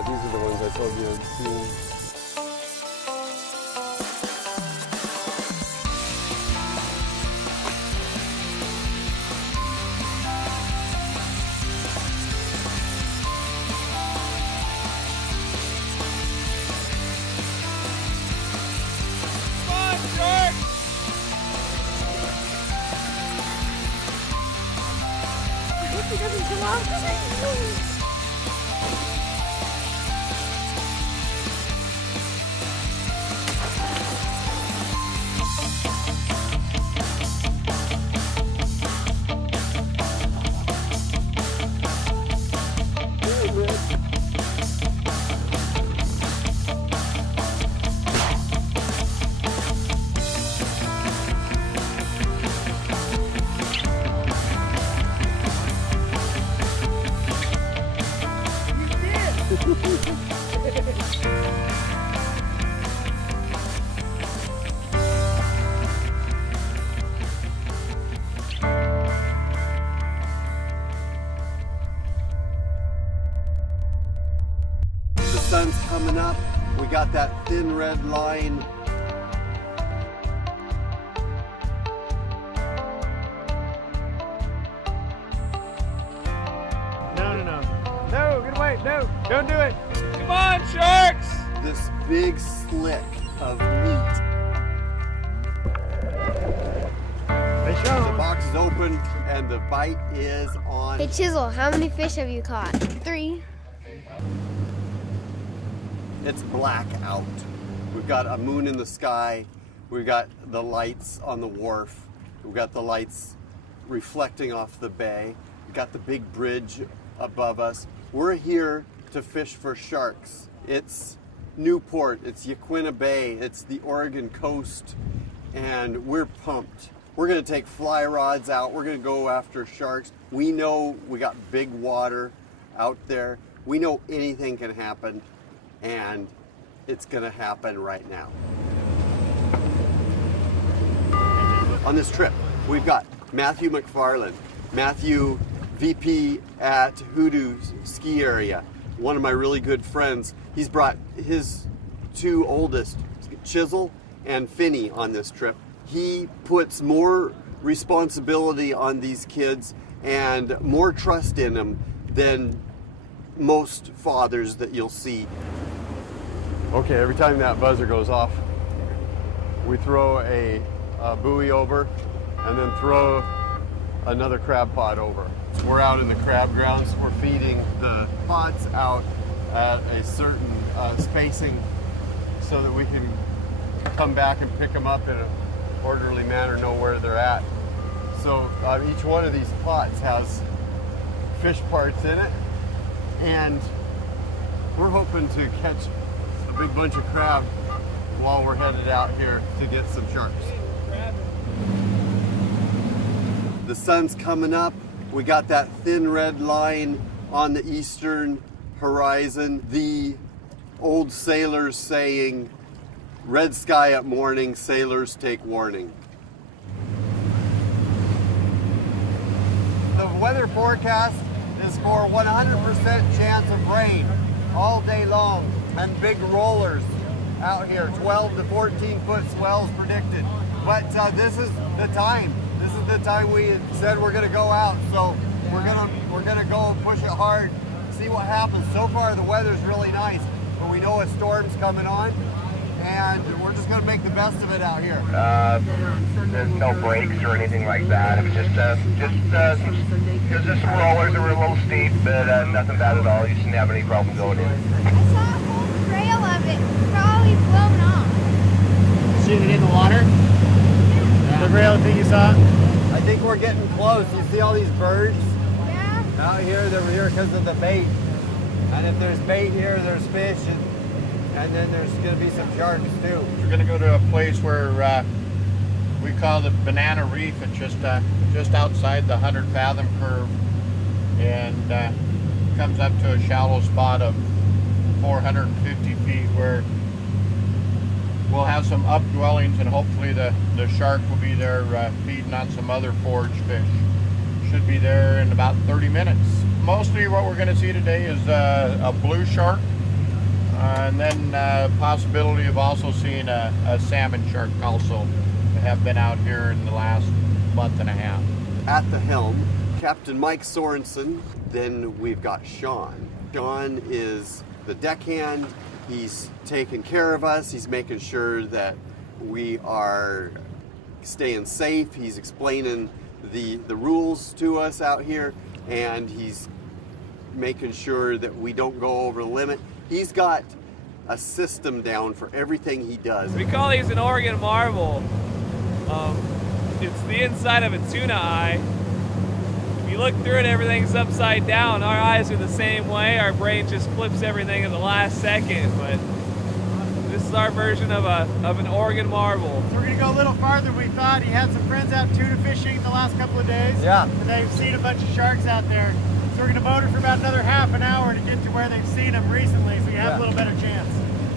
Yeah, these are the ones I told you I'd seen. He doesn't come off. The sun's coming up. We got that thin red line. No, get away. No, don't do it. Come on, sharks. This big slick of meat. Fish The on. box is open and the bite is on. Hey Chisel, how many fish have you caught? 3. It's black out. We've got a moon in the sky. We've got the lights on the wharf. We've got the lights reflecting off the bay. We've got the big bridge above us. We're here to fish for sharks. It's Newport, it's Yaquina Bay, it's the Oregon coast, and we're pumped. We're gonna take fly rods out. We're gonna go after sharks. We know we got big water out there. We know anything can happen, and it's gonna happen right now. On this trip, we've got Matthew McFarland. Matthew, VP at Hoodoo Ski Area, one of my really good friends. He's brought his 2 oldest, Chisel and Finney, on this trip. He puts more responsibility on these kids and more trust in them than most fathers that you'll see. Okay, every time that buzzer goes off, we throw a buoy over and then throw another crab pot over. So we're out in the crab grounds. We're feeding the pots out at a certain spacing so that we can come back and pick them up in an orderly manner, know where they're at. So each one of these pots has fish parts in it, and we're hoping to catch a big bunch of crab while we're headed out here to get some sharks. The sun's coming up. We got that thin red line on the eastern horizon. The old sailors saying, red sky at morning, sailors take warning. The weather forecast is for 100% chance of rain all day long and big rollers out here, 12 to 14 foot swells predicted. But this is the time. This is the time we said we're going to go out. So we're gonna go and push it hard, see what happens. So far the weather's really nice, but we know a storm's coming on, and we're just going to make the best of it out here. There's no brakes or anything like that. It was just some rollers that were a little steep, but nothing bad at all. You shouldn't have any problem going in. I saw a whole trail of it, probably blown off. Seen it in the water? The rail thing you saw? I think we're getting close. You see all these birds Yeah? out here? They're here because of the bait. And if there's bait here, there's fish, and then there's going to be some sharks too. We're going to go to a place where we call the Banana Reef. It's just outside the 100 fathom curve, and comes up to a shallow spot of 450 feet where we'll have some updwellings, and hopefully the shark will be there feeding on some other forage fish. Should be there in about 30 minutes. Mostly what we're going to see today is a blue shark, And then possibility of also seeing a salmon shark also have been out here in the last month and a half. At the helm, Captain Mike Sorensen. Then we've got Sean. Sean is the deckhand. He's taking care of us. He's making sure that we are staying safe. He's explaining the rules to us out here, and he's making sure that we don't go over the limit. He's got a system down for everything he does. We call these an Oregon marble. It's the inside of a tuna eye. If you look through it, everything's upside down. Our eyes are the same way. Our brain just flips everything at the last second. But this is our version of an Oregon marble. So we're gonna go a little farther than we thought. He had some friends out tuna fishing the last couple of days. Yeah. And they've seen a bunch of sharks out there. So we're gonna boat it for about another half an hour to get to where they've seen them recently, so you have a little better chance.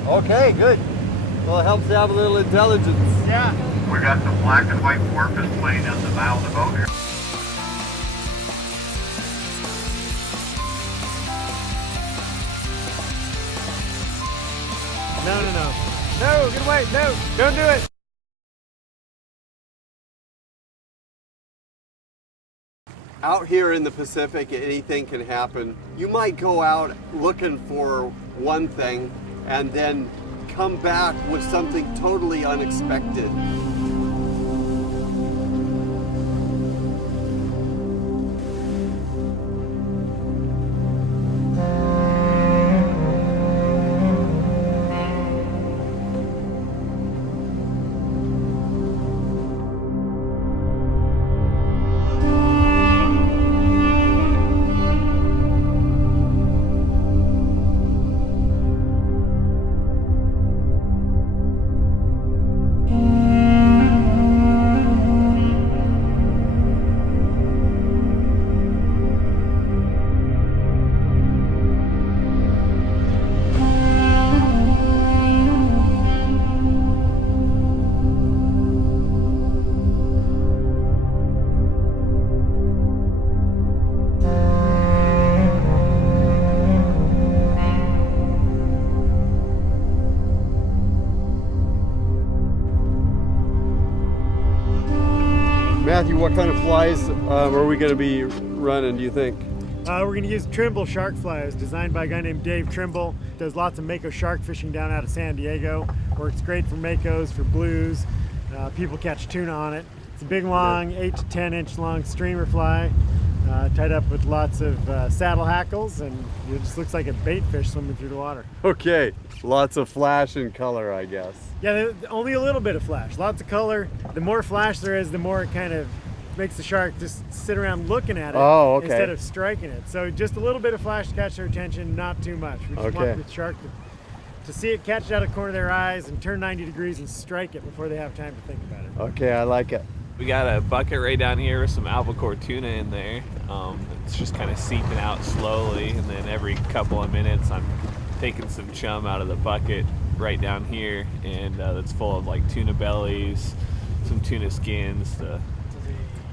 Okay, good. Well, it helps to have a little intelligence. Yeah. We got some black and white porpoise playing on the bow of the boat here. No. No, get away, no, don't do it. Out here in the Pacific, anything can happen. You might go out looking for one thing and then come back with something totally unexpected. Matthew, what kind of flies are we going to be running, do you think? We're going to use Trimble shark flies, designed by a guy named Dave Trimble. Does lots of mako shark fishing down out of San Diego. Works great for makos, for blues. People catch tuna on it. It's a big, long, 8 to 10 inch long streamer fly, tied up with lots of saddle hackles, and it just looks like a bait fish swimming through the water. Okay, lots of flash and color, I guess. Yeah, only a little bit of flash, lots of color. The more flash there is, the more it kind of makes the shark just sit around looking at it instead of striking it. So just a little bit of flash to catch their attention, not too much. We just want the shark to see it catch it out of the corner of their eyes and turn 90 degrees and strike it before they have time to think about it. Okay, I like it. We got a bucket right down here with some albacore tuna in there. It's just kind of seeping out slowly, and then every couple of minutes I'm taking some chum out of the bucket right down here, and that's full of like tuna bellies, some tuna skins, the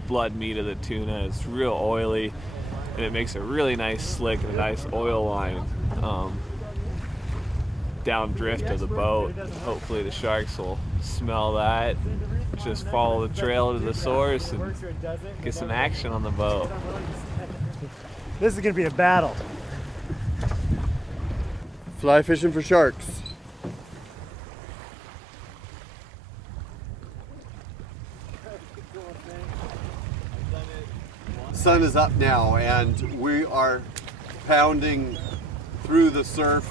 blood meat of the tuna. It's real oily, and it makes a really nice slick and a nice oil line down drift of the boat. Hopefully the sharks will smell that, just follow the trail to the source and get some action on the boat. This is going to be a battle. Fly fishing for sharks. Sun is up now, and we are pounding through the surf,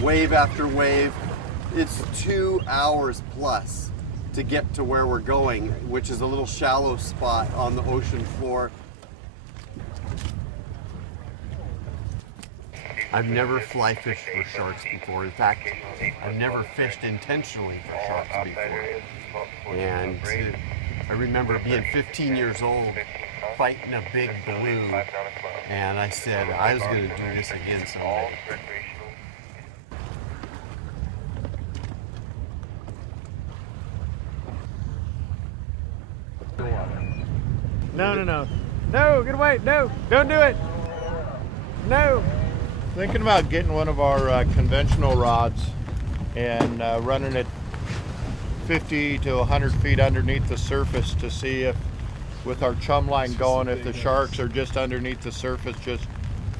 wave after wave. It's 2 hours plus to get to where we're going, which is a little shallow spot on the ocean floor. I've never fly fished for sharks before. In fact, I've never fished intentionally for sharks before. And I remember being 15 years old, fighting a big blue, and I said I was going to do this again someday. No, get away, no, don't do it. No. Thinking about getting one of our conventional rods and running it 50 to 100 feet underneath the surface to see if, with our chum line going, if the sharks are just underneath the surface, just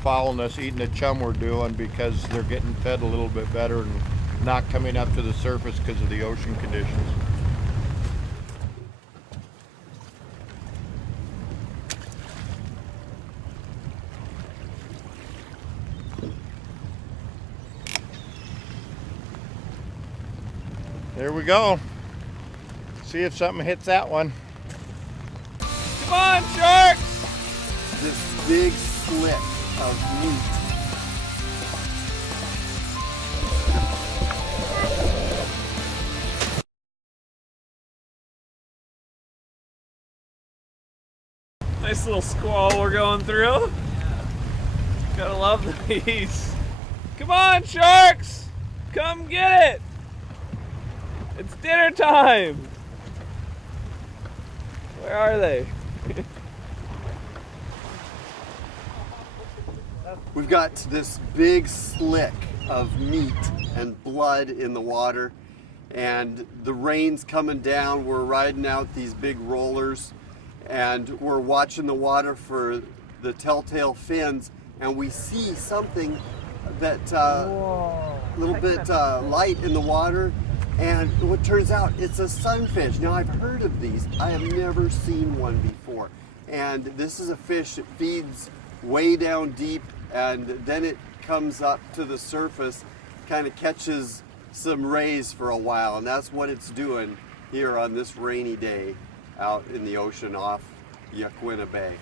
following us, eating the chum we're doing, because they're getting fed a little bit better and not coming up to the surface because of the ocean conditions. There we go. See if something hits that one. Come on, sharks! This big slick of meat. Nice little squall we're going through. Gotta love these. Come on, sharks! Come get it! It's dinner time! Where are they? We've got this big slick of meat and blood in the water, and the rain's coming down. We're riding out these big rollers, and we're watching the water for the telltale fins, and we see something that little bit light in the water, and what turns out it's a sunfish. Now, I've heard of these. I have never seen one before, and this is a fish that feeds way down deep, and then it comes up to the surface, kind of catches some rays for a while, and that's what it's doing here on this rainy day out in the ocean off Yaquina Bay.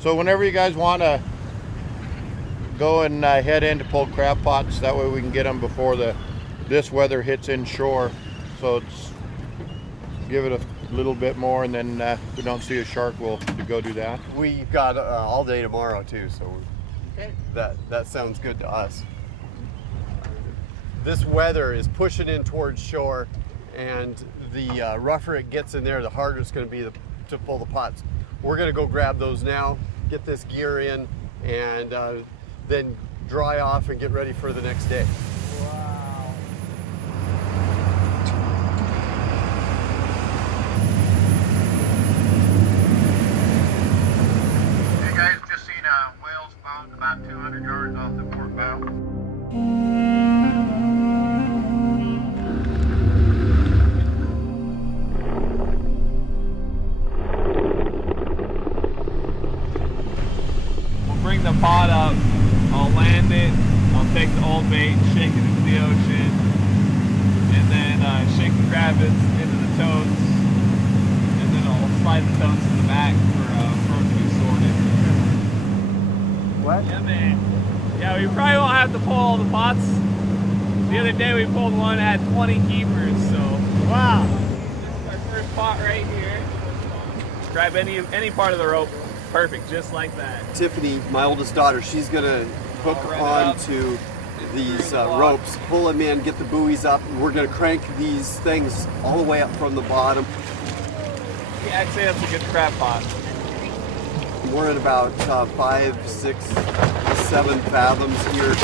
So whenever you guys want to go and head in to pull crab pots, that way we can get them before this weather hits inshore. So it's give it a little bit more, and then if we don't see a shark, we'll go do that. We've got all day tomorrow too, so Okay. that sounds good to us. This weather is pushing in towards shore, and the rougher it gets in there, the harder it's going to be to pull the pots. We're going to go grab those now, get this gear in, and then dry off and get ready for the next day. Wow. Hey guys, just seen a whale's boat about 200 yards off the port bow. We'll bring the pot up, I'll land it, I'll take the old bait, shake it into the ocean, and then shake the crab into the totes, and then I'll slide the totes in the back for it to be sorted. What? Yeah, man. Yeah, we probably won't have to pull all the pots. The other day we pulled one that had 20 keepers, so. Wow. This is our first pot right here. Grab any part of the rope. Perfect, just like that. Tiffany, my oldest daughter, she's going to hook I'll run it onto these ropes, pull them in, get the buoys up. We're going to crank these things all the way up from the bottom. Yeah, I'd say that's a good crab pot. We're at about 5, 6, 7 fathoms here.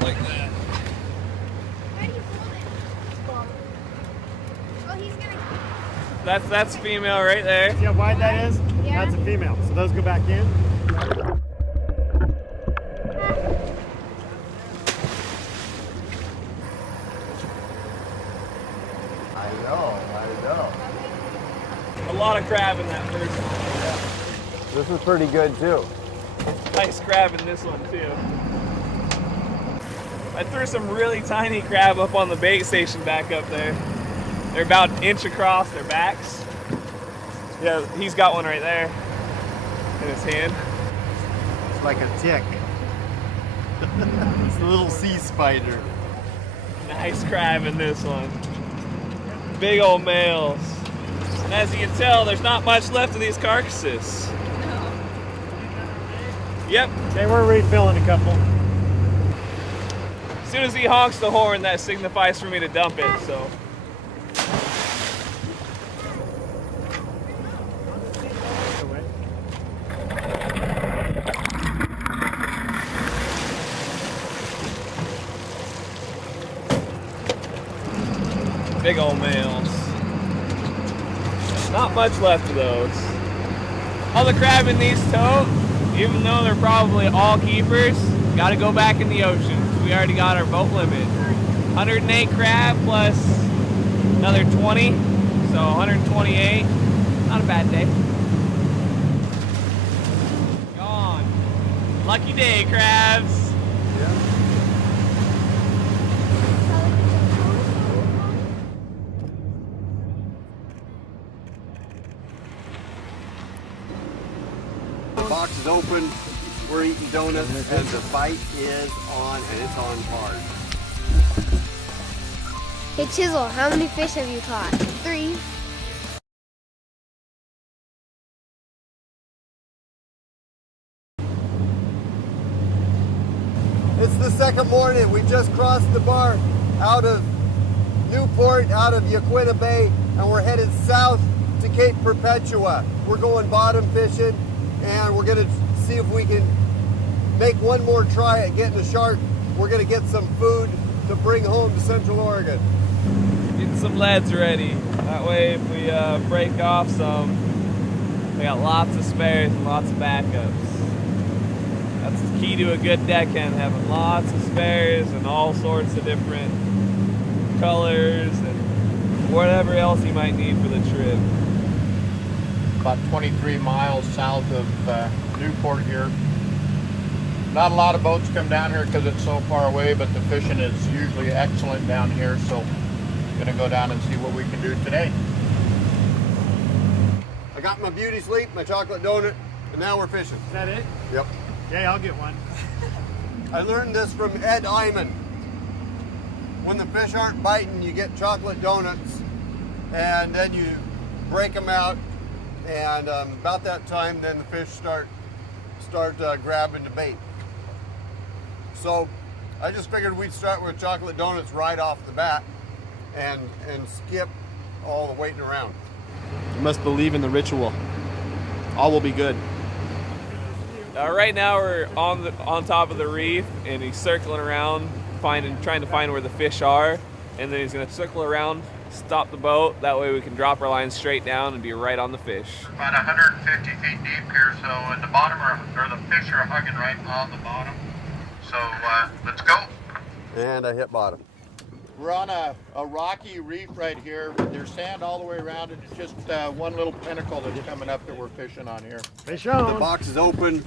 Like that. How do you hold it? Oh, he's gonna. That's female right there. See how wide that is? Yeah. That's a female. So those go back in. I know. A lot of crab in that first one. This is pretty good too. Nice crab in this one too. I threw some really tiny crab up on the bait station back up there. They're about an inch across their backs. Yeah, he's got one right there in his hand. It's like a tick. It's a little sea spider. Nice crab in this one. Big old males. And as you can tell, there's not much left of these carcasses. Yep. Okay, we're refilling a couple. As soon as he honks the horn, that signifies for me to dump it, so. Big old males. Not much left of those. All the crab in these tote, even though they're probably all keepers, gotta go back in the ocean. We already got our boat limit. 108 crab plus another 20, so 128. Not a bad day. Gone. Lucky day, crabs. The box is open. We're eating donuts, and the bite is on, and it's on hard. Hey Chisel, how many fish have you caught? 3. It's the second morning. We just crossed the bar out of Newport, out of Yaquina Bay, and we're headed south to Cape Perpetua. We're going bottom fishing, and we're gonna see if we can make one more try at getting a shark. We're gonna get some food to bring home to Central Oregon. Getting some leads ready. That way if we break off some, we got lots of spares and lots of backups. That's the key to a good deckhand, having lots of spares and all sorts of different colors and whatever else you might need for the trip. About 23 miles south of Newport here. Not a lot of boats come down here because it's so far away, but the fishing is usually excellent down here, so I'm gonna go down and see what we can do today. I got my beauty sleep, my chocolate donut, and now we're fishing. Is that it? Yep. Okay, I'll get one. I learned this from Ed Hyman. When the fish aren't biting, you get chocolate donuts, and then you break them out, and about that time, then the fish start grabbing the bait. So I just figured we'd start with chocolate donuts right off the bat, and skip all the waiting around. You must believe in the ritual. All will be good. Right now we're on top of the reef, and he's circling around, trying to find where the fish are, and then he's going to circle around, stop the boat. That way we can drop our line straight down and be right on the fish. About 150 feet deep here, so at the bottom or the fish are hugging right on the bottom. So let's go. And I hit bottom. We're on a rocky reef right here. There's sand all the way around it. It's just one little pinnacle that's coming up that we're fishing on here. Fish The on. box is open.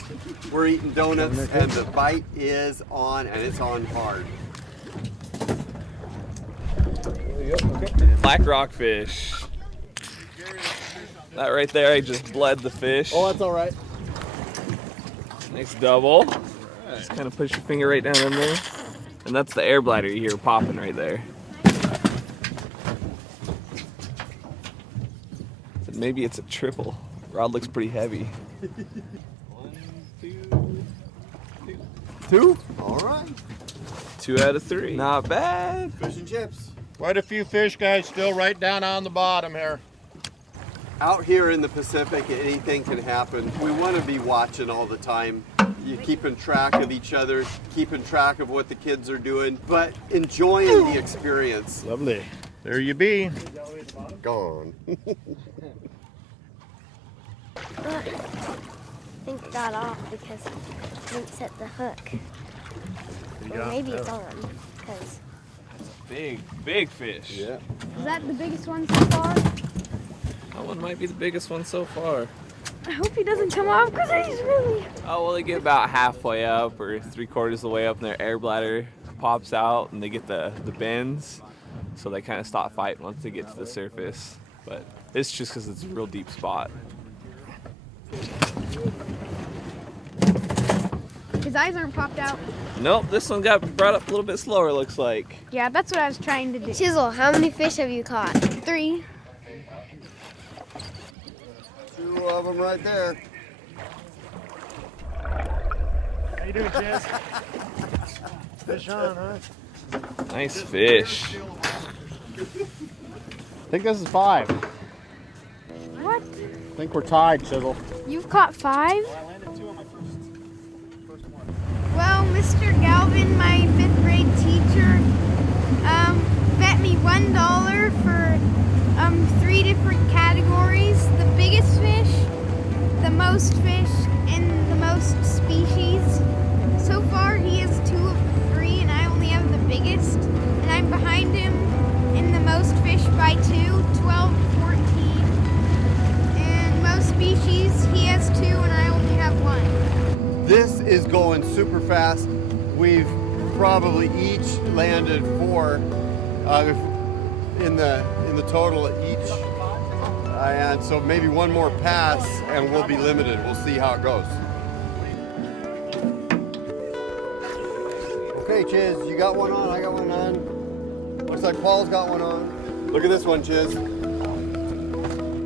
We're eating donuts, and the bite is on, and it's on hard. Black rockfish. That right there, I just bled the fish. Oh, that's all right. Nice double. Just kind of push your finger right down in there. And that's the air bladder you hear popping right there. So maybe it's a triple. Rod looks pretty heavy. 1, 2, 2? All right. 2 out of 3. Not bad. Fish and chips. Quite a few fish, guys, still right down on the bottom here. Out here in the Pacific, anything can happen. We want to be watching all the time. You're keeping track of each other, keeping track of what the kids are doing, but enjoying the experience. Lovely. There you be. Gone. I think it got off because I didn't set the hook. Or maybe it's on. Because Big fish. Yeah. is that the biggest one so far? That one might be the biggest one so far. I hope he doesn't come off because he's really. Oh, well, they get about halfway up or 3/4 of the way up, and their air bladder pops out, and they get the bends, so they kind of stop fighting once they get to the surface. But it's just because it's a real deep spot. His eyes aren't popped out. Nope, this one got brought up a little bit slower, looks like. Yeah, that's what I was trying to do. Chisel, how many fish have you caught? 3. 2 of them right there. How you doing, Chiz? Fish on, huh? Nice fish. I think this is 5. What? I think we're tied, Chisel. You've caught 5? Well, Mr. Galvin, my 5th grade teacher, bet me $1 for 3 different categories: the biggest fish, the most fish, and the most species. So far he has 2 of the 3 and I only have the biggest, and I'm behind him in the most fish by 2, 12 to 14. And most species he has 2 and I only have 1. This is going super fast. We've probably each landed 4 in the total each, and so maybe one more pass and we'll be limited. We'll see how it goes. Okay, Chiz, you got one on. I got one on. Looks like Paul's got one on. Look at this one, Chiz.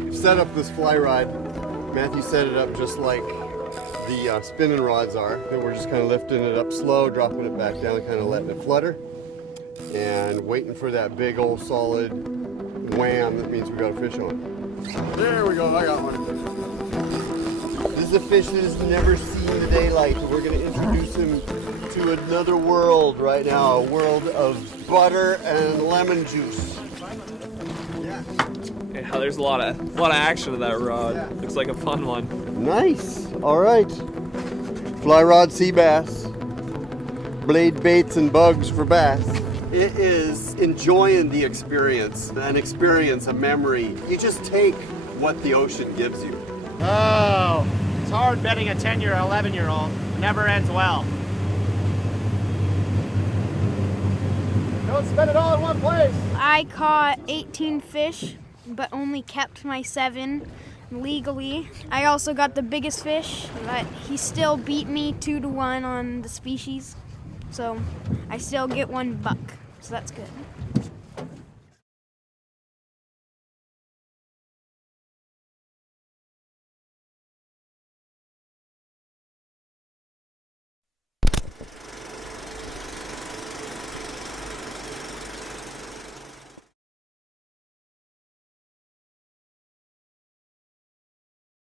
We've set up this fly rod. Matthew set it up just like the spinning rods are. And we're just kind of lifting it up slow, dropping it back down, kind of letting it flutter, and waiting for that big old solid wham. That means we got a fish on. There we go, I got one. This is a fish that has never seen the daylight. We're going to introduce him to another world right now, a world of butter and lemon juice. Yeah. Yeah, there's a lot of action to that rod. Yeah. Looks like a fun one. Nice. All right. Fly rod sea bass. Blade baits and bugs for bass. It is enjoying the experience, an experience, a memory. You just take what the ocean gives you. Oh, it's hard betting a 10-year or 11-year-old. Never ends well. Don't spend it all in one place. I caught 18 fish, but only kept my 7 legally. I also got the biggest fish, but he still beat me 2 to 1 on the species. So I still get $1, so that's good.